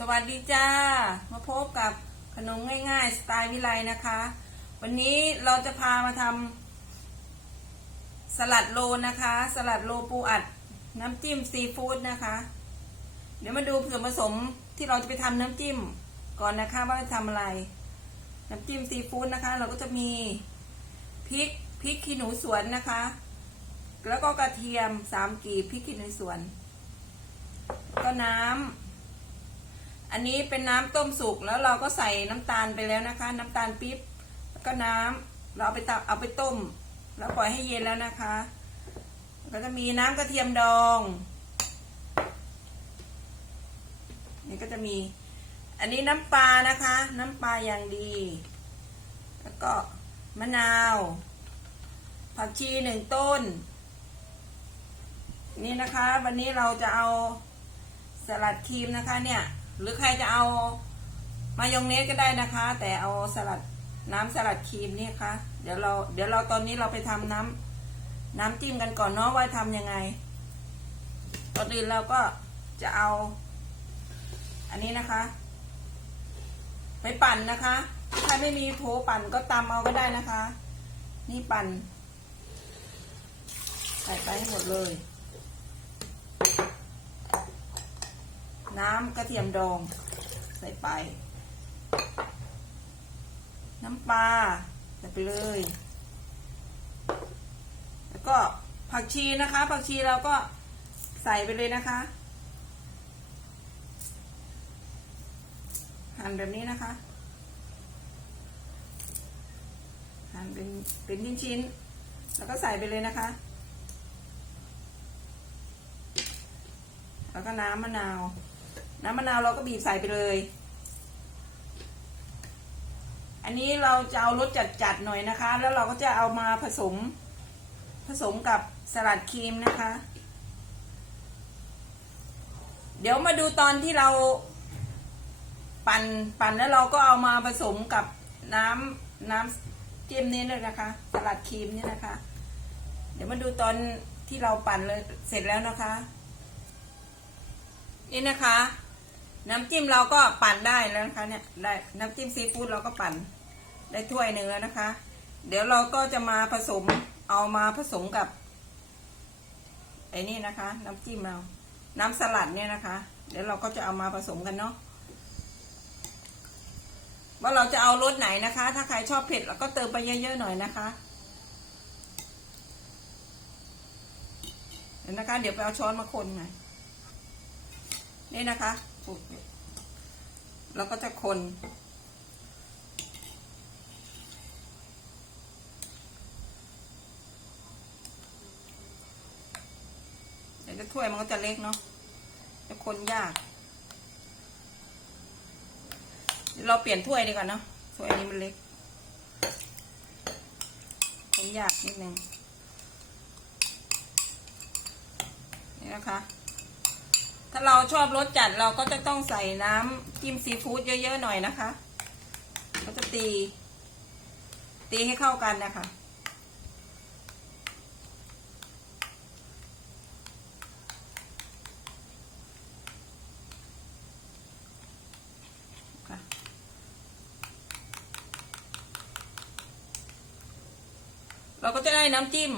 สวัสดีจ้า มาพบกับขนมง่ายๆ สไตล์วิไลนะคะ วันนี้เราจะพามาทำสลัดโลนะคะ สลัดโลปูอัด น้ำจิ้มซีฟู้ดนะคะ เดี๋ยวมาดูส่วนผสมที่เราจะไปทำน้ำจิ้มก่อนนะคะว่าจะทำอะไร น้ำจิ้มซีฟู้ดนะคะ เราก็จะมีพริกพริกขี้หนูสวนนะคะ แล้วก็กระเทียมสามกีบพริกขี้หนูสวน ก็น้ำ อันนี้เป็นน้ำต้มสุกแล้วเราก็ใส่น้ำตาลไปแล้วนะคะ น้ำตาลปี๊บแล้วก็น้ำเราเอาไปตเอาไปต้ม แล้วปล่อยให้เย็นแล้วนะคะ ก็จะมีน้ำกระเทียมดองนี่ก็จะมี อันนี้น้ำปลานะคะ น้ำปลาอย่างดี แล้วก็มะนาว ผักชีหนึ่งต้น นี่นะคะ วันนี้เราจะเอาสลัดครีมนะคะเนี่ย หรือใครจะเอามายองเนสก็ได้นะคะ แต่เอาสลัดน้ำสลัดครีมนี่ค่ะเดี๋ยวเราเดี๋ยวเราตอนนี้เราไปทำน้ำน้ำจิ้มกันก่อนเนาะว่าทำยังไงตอนอื่นเราก็จะเอา อันนี้นะคะ ไปปั่นนะคะ ถ้าไม่มีโถปั่นก็ตำเอาก็ได้นะคะ นี่ปั่นใส่ไปให้หมดเลย น้ำกระเทียมดอง ใส่ไป น้ำปลาใส่ไปเลย แล้วก็ผักชีนะคะ ผักชีเราก็ใส่ไปเลยนะคะ หั่นแบบนี้นะคะ หั่นเป็นเป็นชิ้นๆแล้วก็ใส่ไปเลยนะคะแล้วก็น้ำมะนาว น้ำมะนาวเราก็บีบใส่ไปเลย อันนี้เราจะเอารสจัดๆหน่อยนะคะ แล้วเราก็จะเอามาผสม ผสมกับสลัดครีมนะคะ เดี๋ยวมาดูตอนที่เราปั่นปั่นแล้วเราก็เอามาผสมกับน้ำน้ำจิ้มนี้เลยนะคะ สลัดครีมนี่นะคะ เดี๋ยวมาดูตอนที่เราปั่นเลยเสร็จแล้วนะคะ นี่นะคะ น้ำจิ้มเราก็ปั่นได้แล้วนะคะเนี่ยได้น้ำจิ้มซีฟู้ดเราก็ปั่นได้ถ้วยหนึ่งแล้วนะคะ เดี๋ยวเราก็จะมาผสมเอามาผสมกับไอ้นี่นะคะ น้ำจิ้มเราน้ำสลัดเนี่ยนะคะ เดี๋ยวเราก็จะเอามาผสมกันเนาะว่าเราจะเอารสไหนนะคะ ถ้าใครชอบเผ็ดเราก็เติมไปเยอะๆหน่อยนะคะเดี๋ยวนะคะ เดี๋ยวไปเอาช้อนมาคนหน่อยนี่นะคะ ปุ๊บเราก็จะคน เดี๋ยวจะถ้วยมันก็จะเล็กเนาะ จะคนยากเดี๋ยวเราเปลี่ยนถ้วยดีกว่าเนาะ ถ้วยนี้มันเล็ก คนยากนิดนึง นี่นะคะ ถ้าเราชอบรสจัดเราก็จะต้องใส่น้ำจิ้มซีฟู้ดเยอะๆหน่อยนะคะก็จะตี ตีให้เข้ากันนะคะ เราก็จะได้น้ำจิ้ม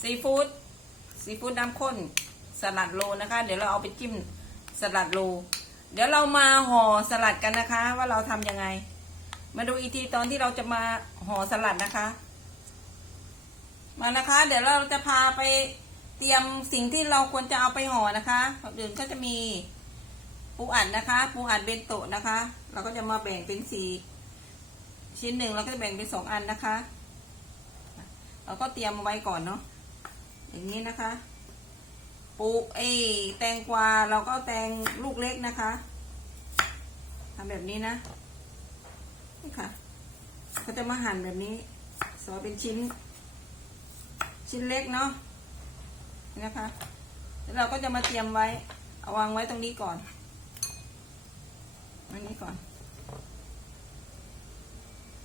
ซีฟู้ดซีฟู้ดน้ำข้น สลัดโลนะคะ เดี๋ยวเราเอาไปจิ้มสลัดโล เดี๋ยวเรามาห่อสลัดกันนะคะ ว่าเราทำยังไง มาดูอีกทีตอนที่เราจะมาห่อสลัดนะคะ มานะคะ เดี๋ยวเราจะพาไปเตรียมสิ่งที่เราควรจะเอาไปห่อนะคะก่อนอื่นก็จะมีปูอัดนะคะ ปูอัดเบนโตะนะคะ เราก็จะมาแบ่งเป็นสี่ชิ้นหนึ่งเราก็จะแบ่งเป็นสองอันนะคะ เราก็เตรียมไว้ก่อนเนาะอย่างนี้นะคะ ปูเอแตงกวาเราก็แตงลูกเล็กนะคะทำแบบนี้นะ นี่ค่ะก็จะมาหั่นแบบนี้ซอเป็นชิ้น ชิ้นเล็กเนาะนะคะ แล้วเราก็จะมาเตรียมไว้ เอาวางไว้ตรงนี้ก่อนอันนี้ก่อน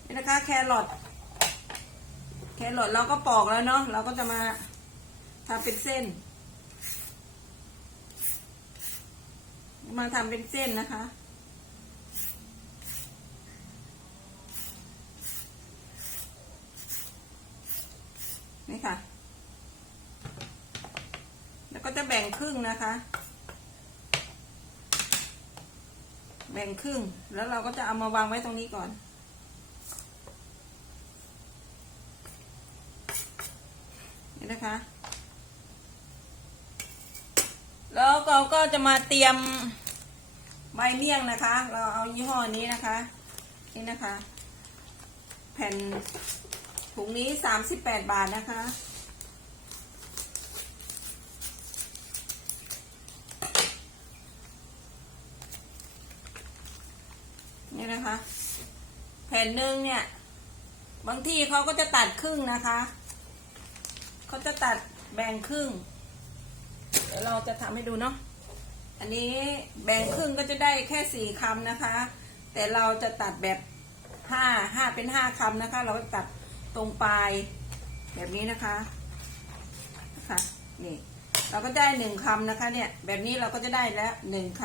นี่นะคะแครอท แครอทเราก็ปอกแล้วเนาะ เราก็จะมาทำเป็นเส้น มาทำเป็นเส้นนะคะ นี่ค่ะ แล้วก็จะแบ่งครึ่งนะคะ แบ่งครึ่ง แล้วเราก็จะเอามาวางไว้ตรงนี้ก่อนนี่นะคะ แล้วเราก็จะมาเตรียม ใบเมี่ยงนะคะ เราเอายี่ห้อนี้นะคะ นี่นะคะ แผ่นถุงนี้สามสิบแปดบาทนะคะ นี่นะคะ แผ่นหนึ่งเนี่ย บางที่เขาก็จะตัดครึ่งนะคะ เขาจะตัดแบ่งครึ่ง เดี๋ยวเราจะทำให้ดูเนาะ อันนี้แบ่งครึ่งก็จะได้แค่สี่คำนะคะ แต่เราจะตัดแบบห้าห้าเป็นห้าคำนะคะ เราตัดตรงปลายแบบนี้นะคะนะคะนี่เราก็ได้หนึ่งคำนะคะ เนี่ย แบบนี้เราก็จะได้แล้วหนึ่งค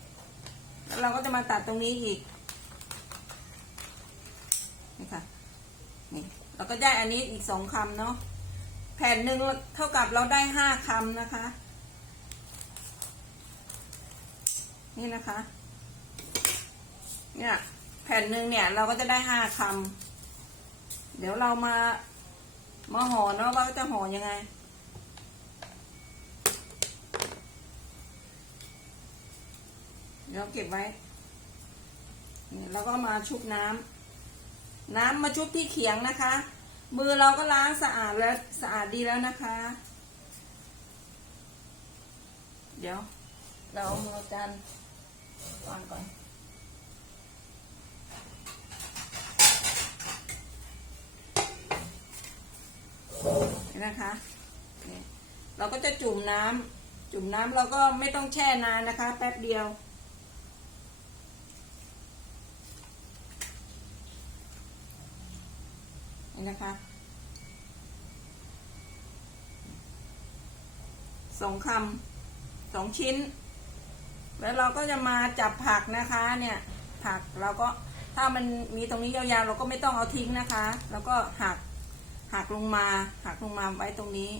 ำแล้วเราก็จะมาตัดตรงนี้อีกนี่ค่ะนี่เราก็ได้อันนี้อีกสองคำเนาะแผ่นหนึ่งเท่ากับเราได้ห้าคำนะคะ นี่นะคะ เนี่ยแผ่นหนึ่งเนี่ยเราก็จะได้ห้าคำเดี๋ยวเรามามาห่อเนาะว่าจะห่อยังไง เดี๋ยวเก็บไว้นี่แล้วก็มาชุบน้ำน้ำมาชุบที่เขียงนะคะ มือเราก็ล้างสะอาดแล้วสะอาดดีแล้วนะคะ เดี๋ยวเราเอามือจาน วางก่อนนะคะ เราก็จะจุ่มน้ำจุ่มน้ำเราก็ไม่ต้องแช่นานนะคะ แป๊บเดียวนี่นะคะสองคำสองชิ้น แล้วเราก็จะมาจับผักนะคะเนี่ยผักเราก็ถ้ามันมีตรงนี้ยาวๆ เราก็ไม่ต้องเอาทิ้งนะคะ แล้วก็หักหักลงมาหักลงมาไว้ตรงนี้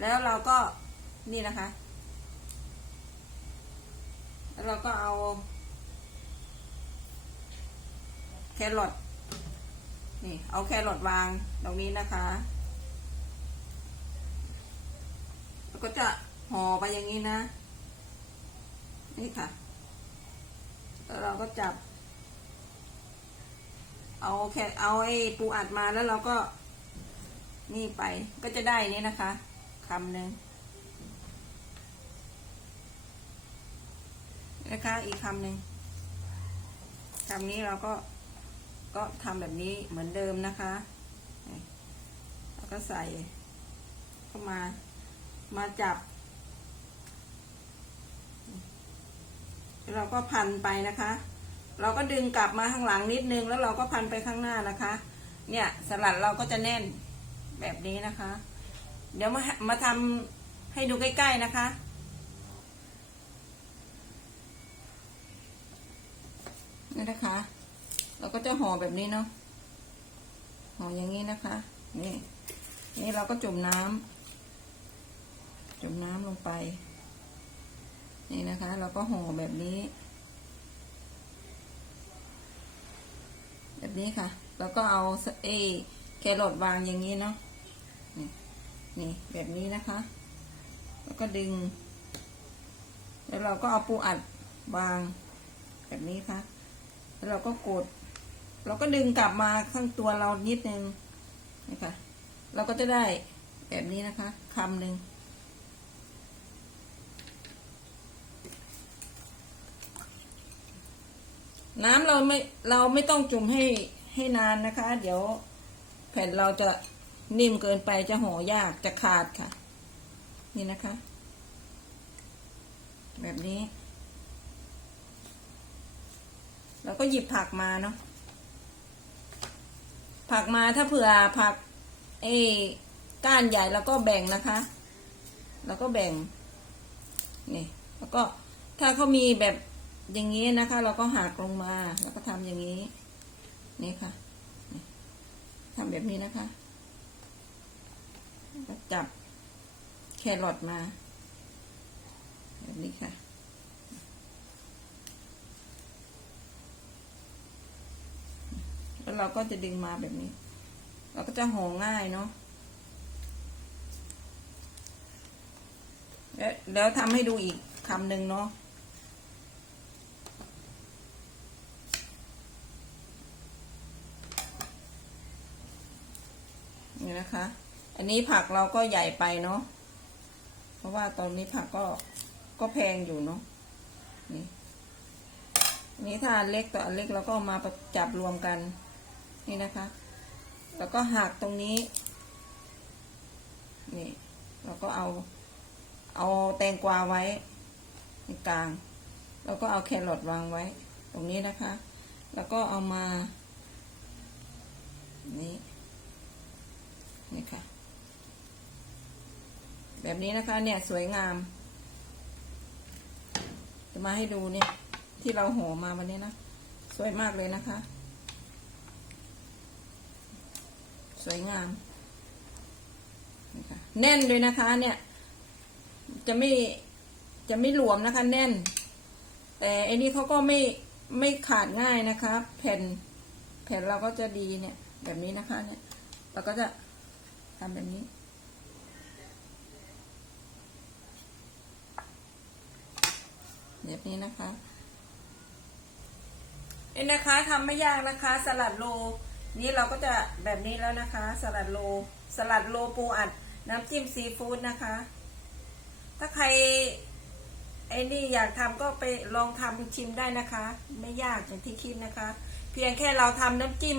แล้วเราก็นี่นะคะ แล้วเราก็เอา แครอทนี่เอาแครอทวางตรงนี้นะคะ แล้วก็จะ ห่อไปอย่างนี้นะ นี่ค่ะ แล้วเราก็จับ เอาแค่เอาไอ้ปูอัดมาแล้วเราก็นี่ไปก็จะได้นี่นะคะคำหนึ่งนะคะอีกคำหนึ่งคำนี้เราก็ก็ทำแบบนี้เหมือนเดิมนะคะ แล้วก็ใส่เข้ามามาจับ แล้ว เราก็พันไปนะคะ เราก็ดึงกลับมาข้างหลังนิดนึง แล้วเราก็พันไปข้างหน้านะคะ เนี่ยสลัดเราก็จะแน่นแบบนี้นะคะ เดี๋ยวมามาทำให้ดูใกล้ๆนะคะนี่นะคะ เราก็จะห่อแบบนี้เนาะห่ออย่างนี้นะคะ นี่ นี่เราก็จุ่มน้ำจุ่มน้ำลงไป นี่นะคะเราก็ห่อแบบนี้ แบบนี้ค่ะ แล้วก็เอาเอแครอทวางอย่างนี้เนาะนี่นี่แบบนี้นะคะ แล้วก็ดึง แล้วเราก็เอาปูอัดวางแบบนี้ค่ะ แล้วเราก็กด เราก็ดึงกลับมาข้างตัวเรานิดนึงนะคะเราก็จะได้แบบนี้นะคะคำหนึ่ง น้ำเราไม่เราไม่ต้องจุ่มให้ให้นานนะคะ เดี๋ยวแผ่นเราจะนิ่มเกินไปจะห่อยากจะขาดค่ะ นี่นะคะ แบบนี้แล้วก็หยิบผักมาเนาะผักมาถ้าเผื่อผักไอ้ก้านใหญ่แล้วก็แบ่งนะคะ แล้วก็แบ่งนี่แล้วก็ถ้าเขามีแบบ อย่างนี้นะคะ เราก็หักลงมา แล้วก็ทำอย่างนี้ นี่ค่ะนี่ทำแบบนี้นะคะแล้วจับแครอทมา แบบนี้ค่ะ แล้วเราก็จะดึงมาแบบนี้ เราก็จะห่อง่ายเนาะแล้วแล้วทำให้ดูอีกคำหนึ่งเนาะ นี่นะคะ อันนี้ผักเราก็ใหญ่ไปเนาะ เพราะว่าตอนนี้ผักก็ก็แพงอยู่เนาะ นี่นนี้ถ้าอันเล็กต่ออันเล็กเราก็เอามาประจับรวมกัน นี่นะคะ แล้วก็หักตรงนี้ นี่ เราก็เอา เอาแตงกวาไว้ในกลาง แล้วก็เอาแครอทวางไว้ ตรงนี้นะคะ แล้วก็เอามา นี่ นี่ค่ะ แบบนี้นะคะ เนี่ยสวยงาม จะมาให้ดูเนี่ย ที่เราห่อมาวันนี้นะ สวยมากเลยนะคะ สวยงามนแน่นเลยนะคะ เนี่ย จะไม่จะไม่หลวมนะคะ แน่น แต่อันนี้เขาก็ไม่ไม่ขาดง่ายนะคะ แผ่นแผ่นเราก็จะดีเนี่ย แบบนี้นะคะ เนี่ย เราก็จะำแบบนี้ แบบนี้นะคะนี่นนะคะทำไม่ยากนะคะ สลัดโล นี่เราก็จะแบบนี้แล้วนะคะ สลัดโล สลัดโลปูอัดน้ำจิ้มซีฟู้ดนะคะ ถ้าใครไอ้นี่อยากทำก็ไปลองทำชิมได้นะคะ ไม่ยากอย่างที่คิดนะคะ เพียงแค่เราทำน้ำจิ้ม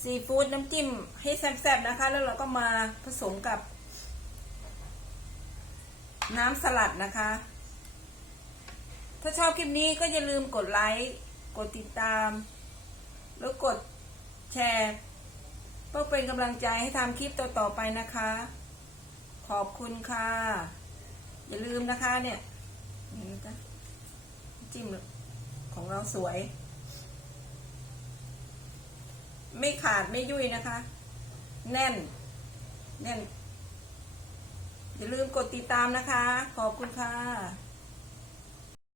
ซีฟู้ดน้ำจิ้มให้แซ่บๆนะคะ แล้วเราก็มาผสมกับ น้ำสลัดนะคะ ถ้าชอบคลิปนี้ก็อย่าลืมกดไลค์กดติดตาม แล้วกดแชร์เพื่อเป็นกำลังใจให้ทำคลิปต่อๆไปนะคะ ขอบคุณค่ะ อย่าลืมนะคะเนี่ยนี่จ้ะจิ้มของเราสวย ไม่ขาดไม่ยุ่ยนะคะ แน่น แน่น อย่าลืมกดติดตามนะคะ ขอบคุณค่ะ